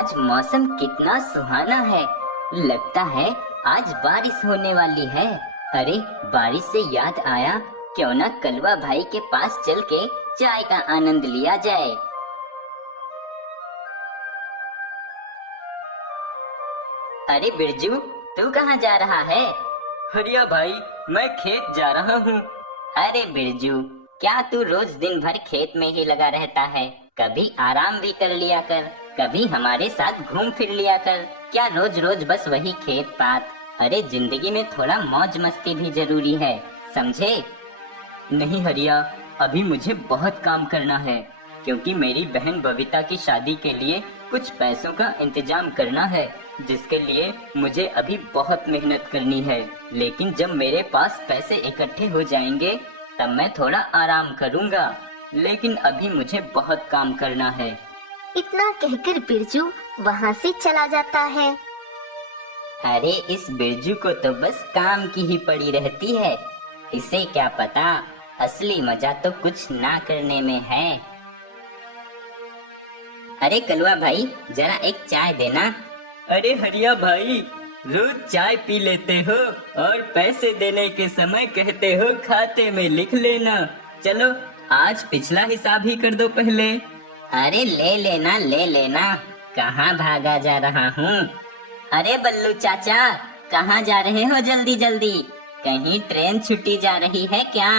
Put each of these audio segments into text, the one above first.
आज मौसम कितना सुहाना है। लगता है आज बारिश होने वाली है। अरे बारिश से याद आया, क्यों ना कलवा भाई के पास चल के चाय का आनंद लिया जाए। अरे बिरजू, तू कहाँ जा रहा है? हरिया भाई, मैं खेत जा रहा हूँ। अरे बिरजू, क्या तू रोज दिन भर खेत में ही लगा रहता है? कभी आराम भी कर लिया कर, कभी हमारे साथ घूम फिर लिया कर। क्या रोज रोज बस वही खेत पात? अरे जिंदगी में थोड़ा मौज मस्ती भी जरूरी है, समझे? नहीं हरिया, अभी मुझे बहुत काम करना है, क्योंकि मेरी बहन बबीता की शादी के लिए कुछ पैसों का इंतजाम करना है, जिसके लिए मुझे अभी बहुत मेहनत करनी है। लेकिन जब मेरे पास पैसे इकट्ठे हो जाएंगे तब मैं थोड़ा आराम करूंगा, लेकिन अभी मुझे बहुत काम करना है। इतना कहकर बिरजू वहाँ से चला जाता है। अरे इस बिरजू को तो बस काम की ही पड़ी रहती है, इसे क्या पता असली मजा तो कुछ ना करने में है। अरे कलवा भाई, जरा एक चाय देना। अरे हरिया भाई, रोज चाय पी लेते हो और पैसे देने के समय कहते हो खाते में लिख लेना। चलो आज पिछला हिसाब ही कर दो पहले। अरे ले लेना ले लेना, कहाँ भागा जा रहा हूँ? अरे बल्लू चाचा, कहाँ जा रहे हो जल्दी जल्दी? कहीं ट्रेन छुट्टी जा रही है क्या?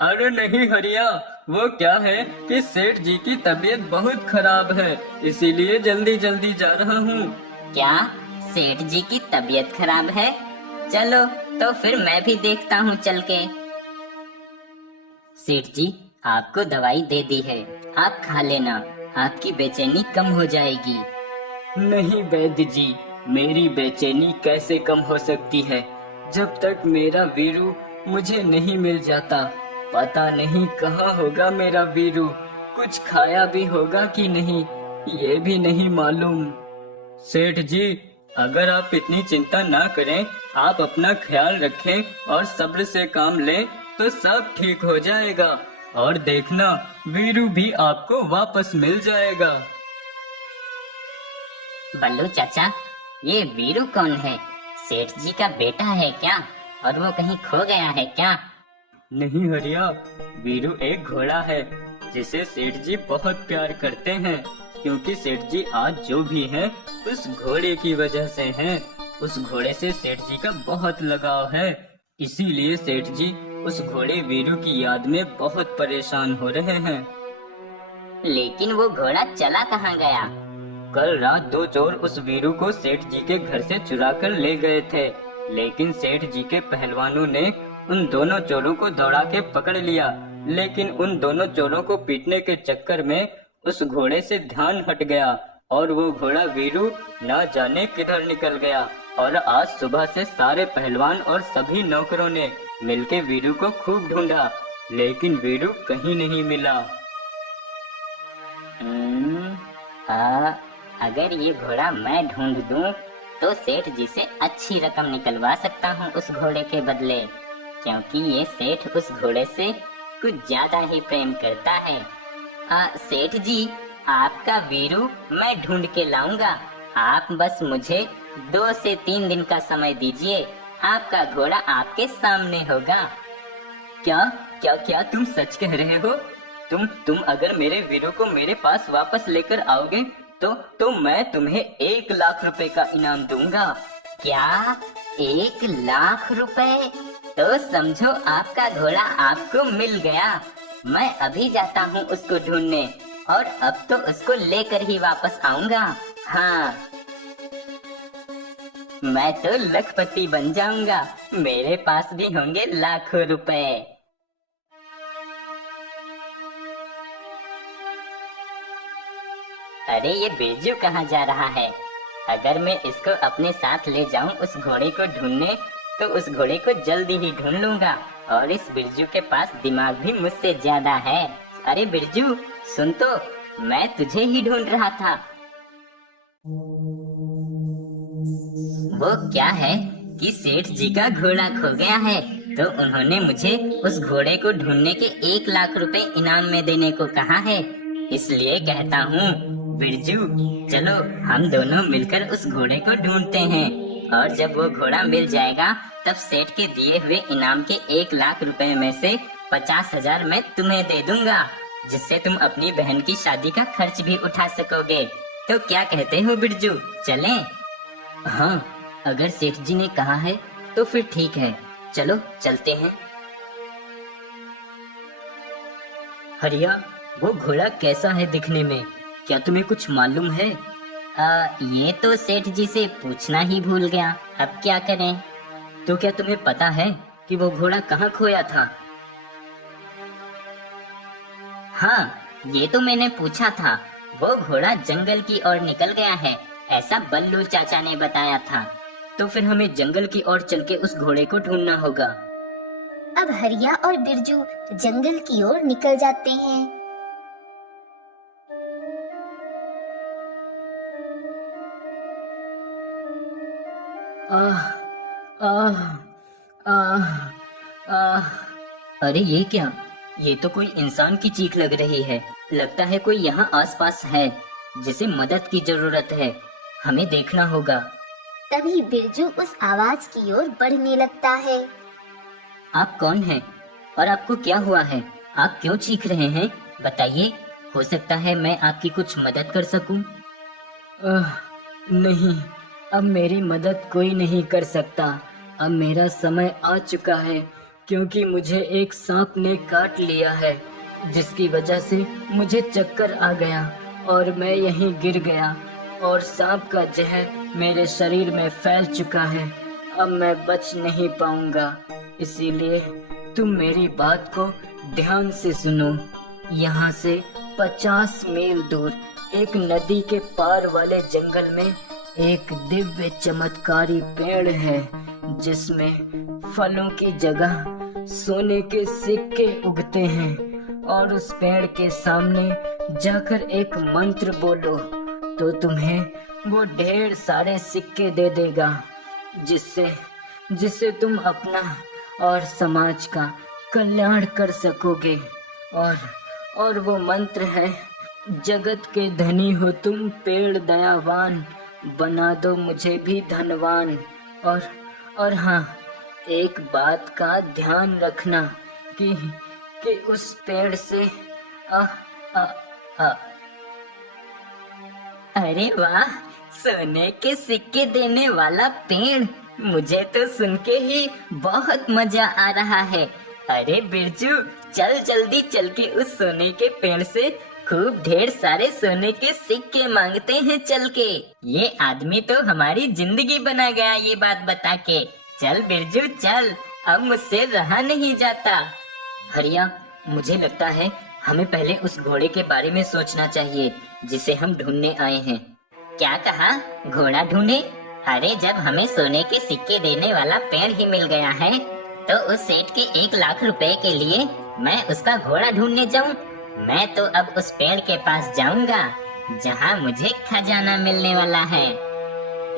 अरे नहीं हरिया, वो क्या है कि सेठ जी की तबीयत बहुत खराब है, इसीलिए जल्दी जल्दी जा रहा हूँ। क्या सेठ जी की तबीयत खराब है? चलो तो फिर मैं भी देखता हूँ चल के। सेठ जी, आपको दवाई दे दी है, आप खा लेना, आपकी बेचैनी कम हो जाएगी। नहीं वैद्य जी, मेरी बेचैनी कैसे कम हो सकती है जब तक मेरा वीरू मुझे नहीं मिल जाता। पता नहीं कहाँ होगा मेरा वीरू, कुछ खाया भी होगा कि नहीं ये भी नहीं मालूम। सेठ जी, अगर आप इतनी चिंता ना करें, आप अपना ख्याल रखें और सब्र से काम लें तो सब ठीक हो जाएगा, और देखना वीरू भी आपको वापस मिल जाएगा। बल्लू चाचा, ये वीरू कौन है? सेठ जी का बेटा है क्या? और वो कहीं खो गया है क्या? नहीं हरिया, वीरू एक घोड़ा है जिसे सेठ जी बहुत प्यार करते हैं, क्योंकि सेठ जी आज जो भी हैं उस घोड़े की वजह से हैं। उस घोड़े से सेठ जी का बहुत लगाव है, इसीलिए सेठ जी उस घोड़े वीरू की याद में बहुत परेशान हो रहे हैं। लेकिन वो घोड़ा चला कहाँ गया? कल रात दो चोर उस वीरू को सेठ जी के घर से चुरा कर ले गए थे, लेकिन सेठ जी के पहलवानों ने उन दोनों चोरों को दौड़ा के पकड़ लिया। लेकिन उन दोनों चोरों को पीटने के चक्कर में उस घोड़े से ध्यान हट गया और वो घोड़ा वीरू न जाने किधर निकल गया। और आज सुबह से सारे पहलवान और सभी नौकरों ने मिलके वीरू को खूब ढूंढा, लेकिन वीरू कहीं नहीं मिला। अगर ये घोड़ा मैं ढूंढ दूं तो सेठ जी से अच्छी रकम निकलवा सकता हूँ उस घोड़े के बदले, क्योंकि ये सेठ उस घोड़े से कुछ ज्यादा ही प्रेम करता है। सेठ जी, आपका वीरू मैं ढूंढ के लाऊंगा, आप बस मुझे 2 से 3 दिन का समय दीजिए, आपका घोड़ा आपके सामने होगा। क्या क्या क्या तुम सच कह रहे हो? तुम अगर मेरे वीरू को मेरे पास वापस लेकर आओगे तो मैं तुम्हें 1 लाख रुपए का इनाम दूंगा। क्या 1 लाख रुपए? तो समझो आपका घोड़ा आपको मिल गया। मैं अभी जाता हूँ उसको ढूंढने, और अब तो उसको लेकर ही वापस आऊंगा। हाँ, मैं तो लखपति बन जाऊंगा, मेरे पास भी होंगे लाखों रुपए। अरे ये बिरजू कहाँ जा रहा है? अगर मैं इसको अपने साथ ले जाऊं उस घोड़े को ढूंढने, तो उस घोड़े को जल्दी ही ढूंढ लूंगा, और इस बिरजू के पास दिमाग भी मुझसे ज्यादा है। अरे बिरजू सुन तो, मैं तुझे ही ढूंढ रहा था। वो क्या है कि सेठ जी का घोड़ा खो गया है, तो उन्होंने मुझे उस घोड़े को ढूंढने के 1 लाख रुपए इनाम में देने को कहा है। इसलिए कहता हूँ बिरजू, चलो हम दोनों मिलकर उस घोड़े को ढूंढते हैं, और जब वो घोड़ा मिल जाएगा तब सेठ के दिए हुए इनाम के 1 लाख रुपए में से 50,000 मैं तुम्हें दे दूंगा, जिससे तुम अपनी बहन की शादी का खर्च भी उठा सकोगे। तो क्या कहते हो बिरजू, चलें? हाँ, अगर सेठ जी ने कहा है तो फिर ठीक है, चलो चलते हैं। हरिया, वो घोड़ा कैसा है दिखने में, क्या तुम्हें कुछ मालूम है? ये तो सेठ जी से पूछना ही भूल गया, अब क्या करें? तो क्या तुम्हें पता है कि वो घोड़ा कहाँ खोया था? हाँ, ये तो मैंने पूछा था। वो घोड़ा जंगल की ओर निकल गया है, ऐसा बल्लू चाचा ने बताया था। तो फिर हमें जंगल की ओर चल के उस घोड़े को ढूंढना होगा। अब हरिया और बिरजू जंगल की ओर निकल जाते हैं। आह, आह, आह, आह। अरे ये क्या? ये तो कोई इंसान की चीख लग रही है। लगता है कोई यहाँ आसपास है जिसे मदद की जरूरत है। हमें देखना होगा। तभी बिरजू उस आवाज की ओर बढ़ने लगता है। आप कौन हैं? और आपको क्या हुआ है? आप क्यों चीख रहे हैं? बताइए, हो सकता है मैं आपकी कुछ मदद कर सकूं। नहीं, अब मेरी मदद कोई नहीं कर सकता। अब मेरा समय आ चुका है, क्योंकि मुझे एक सांप ने काट लिया है, जिसकी वजह से मुझे चक्कर आ गया और मैं यहीं गिर गया, और सांप का जहर मेरे शरीर में फैल चुका है। अब मैं बच नहीं पाऊंगा, इसीलिए तुम मेरी बात को ध्यान से सुनो। यहाँ से 50 मील दूर एक नदी के पार वाले जंगल में एक दिव्य चमत्कारी पेड़ है, जिसमें फलों की जगह सोने के सिक्के उगते हैं। और उस पेड़ के सामने जाकर एक मंत्र बोलो तो तुम्हें वो ढेर सारे सिक्के दे देगा, जिससे तुम अपना और समाज का कल्याण कर सकोगे। और वो मंत्र है, जगत के धनी हो तुम पेड़ दयावान, बना दो मुझे भी धनवान। और हाँ, एक बात का ध्यान रखना कि उस पेड़ से अरे वाह, सोने के सिक्के देने वाला पेड़! मुझे तो सुन के ही बहुत मजा आ रहा है। अरे बिरजू, चल जल्दी चल के उस सोने के पेड़ से खूब ढेर सारे सोने के सिक्के मांगते हैं चल के। ये आदमी तो हमारी जिंदगी बना गया ये बात बता के। चल बिरजू चल, अब मुझसे रहा नहीं जाता। हरिया, मुझे लगता है हमें पहले उस घोड़े के बारे में सोचना चाहिए जिसे हम ढूंढने आए हैं। क्या कहा? घोड़ा ढूंढे? अरे जब हमें सोने के सिक्के देने वाला पेड़ ही मिल गया है, तो उस सेठ के 1 लाख रुपए के लिए मैं उसका घोड़ा ढूंढने जाऊं? मैं तो अब उस पेड़ के पास जाऊंगा जहां मुझे खजाना मिलने वाला है।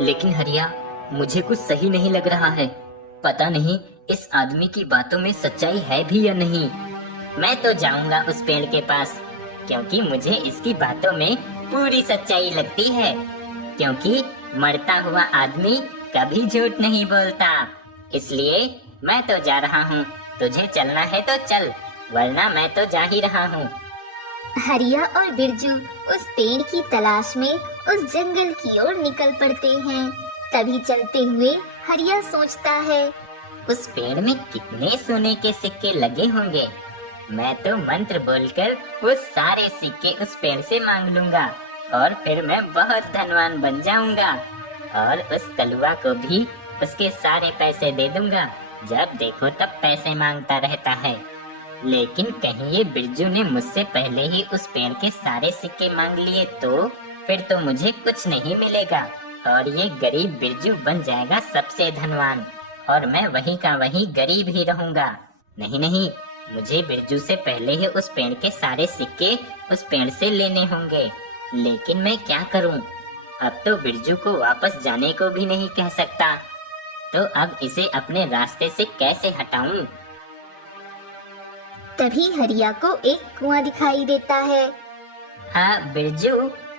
लेकिन हरिया, मुझे कुछ सही नहीं लग रहा है। पता नहीं इस आदमी की बातों में सच्चाई है भी या नहीं। मैं तो जाऊंगा उस पेड़ के पास, क्योंकि मुझे इसकी बातों में पूरी सच्चाई लगती है, क्योंकि मरता हुआ आदमी कभी झूठ नहीं बोलता। इसलिए मैं तो जा रहा हूँ। तुझे चलना है तो चल, वरना मैं तो जा ही रहा हूँ। हरिया और बिरजू उस पेड़ की तलाश में उस जंगल की ओर निकल पड़ते हैं। तभी चलते हुए हरिया सोचता है, उस पेड़ में कितने सोने के सिक्के लगे होंगे। मैं तो मंत्र बोलकर वो सारे सिक्के उस पेड़ से मांग लूंगा, और फिर मैं बहुत धनवान बन जाऊंगा, और उस कलुआ को भी उसके सारे पैसे दे दूंगा। जब देखो तब पैसे मांगता रहता है। लेकिन कहीं ये बिरजू ने मुझसे पहले ही उस पेड़ के सारे सिक्के मांग लिए तो फिर तो मुझे कुछ नहीं मिलेगा, और ये गरीब बिरजू बन जाएगा सबसे धनवान, और मैं वहीं का वहीं गरीब ही रहूंगा। नहीं, मुझे बिरजू से पहले ही उस पेड़ के सारे सिक्के उस पेड़ से लेने होंगे। लेकिन मैं क्या करूं? अब तो बिरजू को वापस जाने को भी नहीं कह सकता, तो अब इसे अपने रास्ते से कैसे हटाऊं? तभी हरिया को एक कुआं दिखाई देता है। हाँ बिरजू,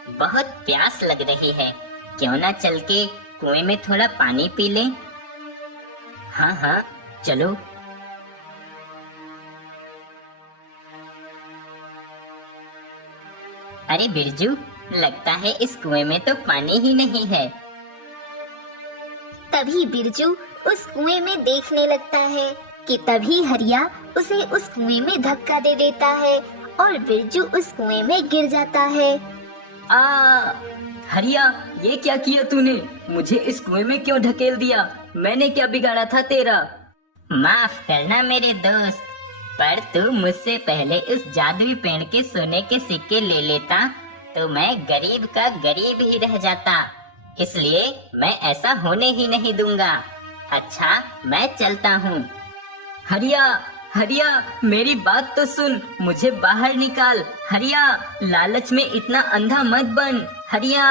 बहुत प्यास लग रही है, क्यों ना चल के कुएं में थोड़ा पानी पी लें? हाँ हाँ, चलो। अरे बिरजू, लगता है इस कुएं में तो पानी ही नहीं है। तभी बिरजू उस कुएं में देखने लगता है कि तभी हरिया उसे उस कुएं में धक्का दे देता है और बिरजू उस कुएं में गिर जाता है। आ हरिया, ये क्या किया तूने? मुझे इस कुएं में क्यों ढकेल दिया? मैंने क्या बिगाड़ा था तेरा? माफ करना मेरे दोस्त, पर तू मुझसे पहले उस जादुई पेड़ के सोने के सिक्के ले लेता तो मैं गरीब का गरीब ही रह जाता, इसलिए मैं ऐसा होने ही नहीं दूंगा। अच्छा, मैं चलता हूँ। हरिया, हरिया, मेरी बात तो सुन, मुझे बाहर निकाल। हरिया, लालच में इतना अंधा मत बन। हरिया।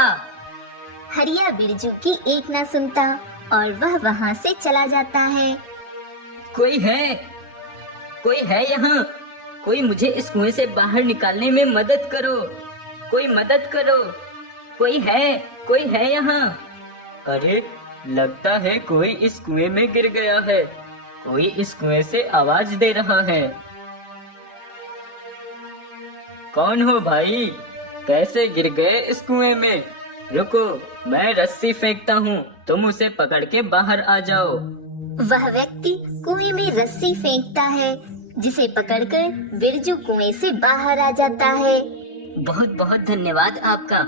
हरिया बिरजू की एक ना सुनता और वह वहाँ से चला जाता है। कोई है? कोई है यहाँ? कोई मुझे इस कुएं से बाहर निकालने में मदद करो। कोई मदद करो। कोई है? कोई है यहाँ? अरे, लगता है कोई इस कुएं में गिर गया है। कोई इस कुएं से आवाज दे रहा है। कौन हो भाई? कैसे गिर गए इस कुएं में? रुको, मैं रस्सी फेंकता हूँ, तुम उसे पकड़ के बाहर आ जाओ। वह व्यक्ति कुएं में रस्सी फेंकता है, जिसे पकड़कर बिरजू कुएं से बाहर आ जाता है। बहुत बहुत धन्यवाद आपका,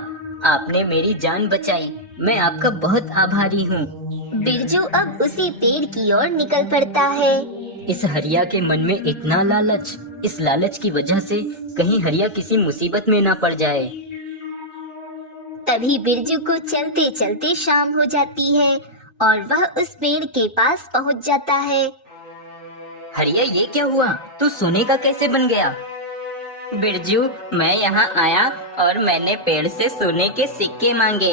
आपने मेरी जान बचाई। मैं आपका बहुत आभारी हूँ। बिरजू अब उसी पेड़ की ओर निकल पड़ता है। इस हरिया के मन में इतना लालच, इस लालच की वजह से कहीं हरिया किसी मुसीबत में ना पड़ जाए। तभी बिरजू को चलते चलते शाम हो जाती है और वह उस पेड़ के पास पहुंच जाता है। हरिया, ये क्या हुआ? तू सोने का कैसे बन गया? बिरजू, मैं यहाँ आया और मैंने पेड़ से सोने के सिक्के मांगे।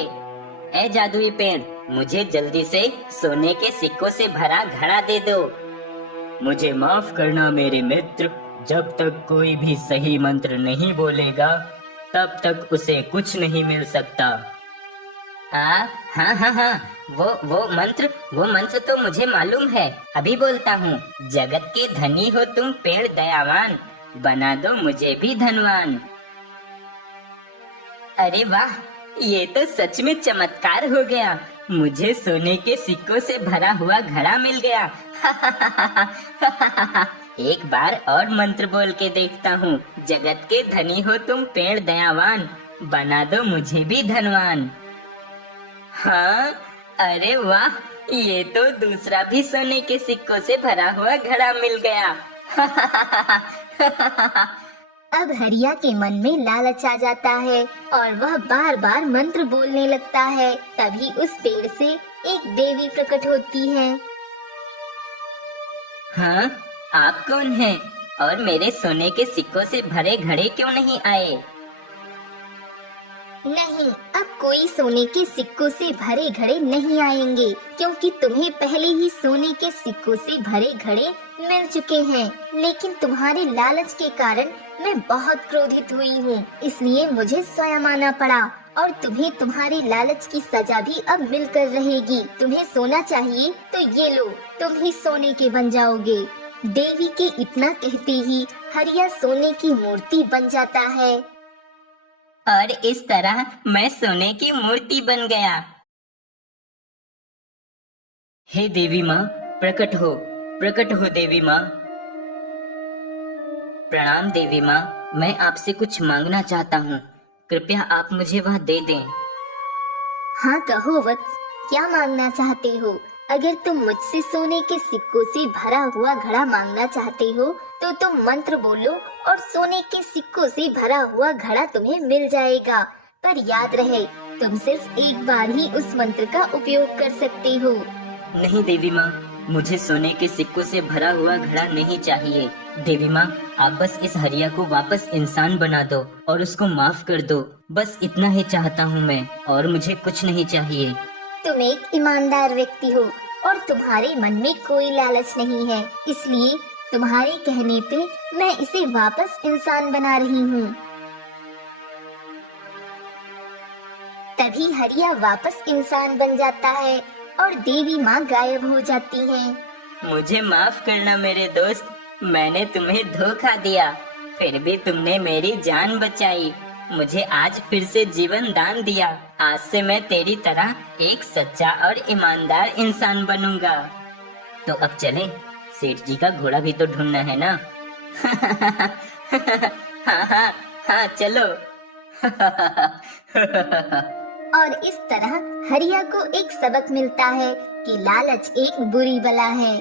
ए जादुई पेड़, मुझे जल्दी से सोने के सिक्कों से भरा घड़ा दे दो। मुझे माफ करना मेरे मित्र, जब तक कोई भी सही मंत्र नहीं बोलेगा तब तक उसे कुछ नहीं मिल सकता। हाँ हाँ हाँ, वो मंत्र तो मुझे मालूम है, अभी बोलता हूँ। जगत के धनी हो तुम पेड़ दयावान, बना दो मुझे भी धनवान। अरे वाह, ये तो सच में चमत्कार हो गया। मुझे सोने के सिक्कों से भरा हुआ घड़ा मिल गया। एक बार और मंत्र बोल के देखता हूँ। जगत के धनी हो तुम पेड़ दयावान, बना दो मुझे भी धनवान। हाँ, अरे वाह, ये तो दूसरा भी सोने के सिक्कों से भरा हुआ घड़ा मिल गया। अब हरिया के मन में लालच आ जाता है और वह बार बार मंत्र बोलने लगता है। तभी उस पेड़ से एक देवी प्रकट होती है। हाँ, आप कौन हैं? और मेरे सोने के सिक्कों से भरे घड़े क्यों नहीं आए? नहीं, अब कोई सोने के सिक्कों से भरे घड़े नहीं आएंगे, क्योंकि तुम्हें पहले ही सोने के सिक्कों से भरे घड़े मिल चुके हैं। लेकिन तुम्हारे लालच के कारण मैं बहुत क्रोधित हुई हूँ, इसलिए मुझे स्वयं आना पड़ा और तुम्हें तुम्हारे लालच की सजा भी अब मिलकर रहेगी। तुम्हें सोना चाहिए तो ये लो, तुम ही सोने के बन जाओगे। देवी के इतना कहते ही हरिया सोने की मूर्ति बन जाता है और इस तरह मैं सोने की मूर्ति बन गया। हे देवी माँ, प्रकट हो देवी माँ। प्रणाम देवी माँ, मैं आपसे कुछ मांगना चाहता हूँ, कृपया आप मुझे वह दे दें। हाँ कहो वत्स, क्या मांगना चाहते हो? अगर तुम मुझसे सोने के सिक्कों से भरा हुआ घड़ा मांगना चाहते हो तो तुम मंत्र बोलो और सोने के सिक्कों से भरा हुआ घड़ा तुम्हें मिल जाएगा। पर याद रहे, तुम सिर्फ एक बार ही उस मंत्र का उपयोग कर सकते हो। नहीं देवी माँ, मुझे सोने के सिक्कों से भरा हुआ घड़ा नहीं चाहिए। देवी माँ, आप बस इस हरिया को वापस इंसान बना दो और उसको माफ कर दो। बस इतना ही चाहता हूँ मैं, और मुझे कुछ नहीं चाहिए। तुम एक ईमानदार व्यक्ति हो और तुम्हारे मन में कोई लालच नहीं है, इसलिए तुम्हारे कहने पे मैं इसे वापस इंसान बना रही हूँ। तभी हरिया वापस इंसान बन जाता है और देवी माँ गायब हो जाती है। मुझे माफ करना मेरे दोस्त, मैंने तुम्हें धोखा दिया, फिर भी तुमने मेरी जान बचाई। मुझे आज फिर से जीवन दान दिया। आज से मैं तेरी तरह एक सच्चा और ईमानदार इंसान बनूंगा। तो अब चलें, सेठ जी का घोड़ा भी तो ढूंढना है ना। हाँ हाँ हाँ चलो। और इस तरह हरिया को एक सबक मिलता है कि लालच एक बुरी बला है।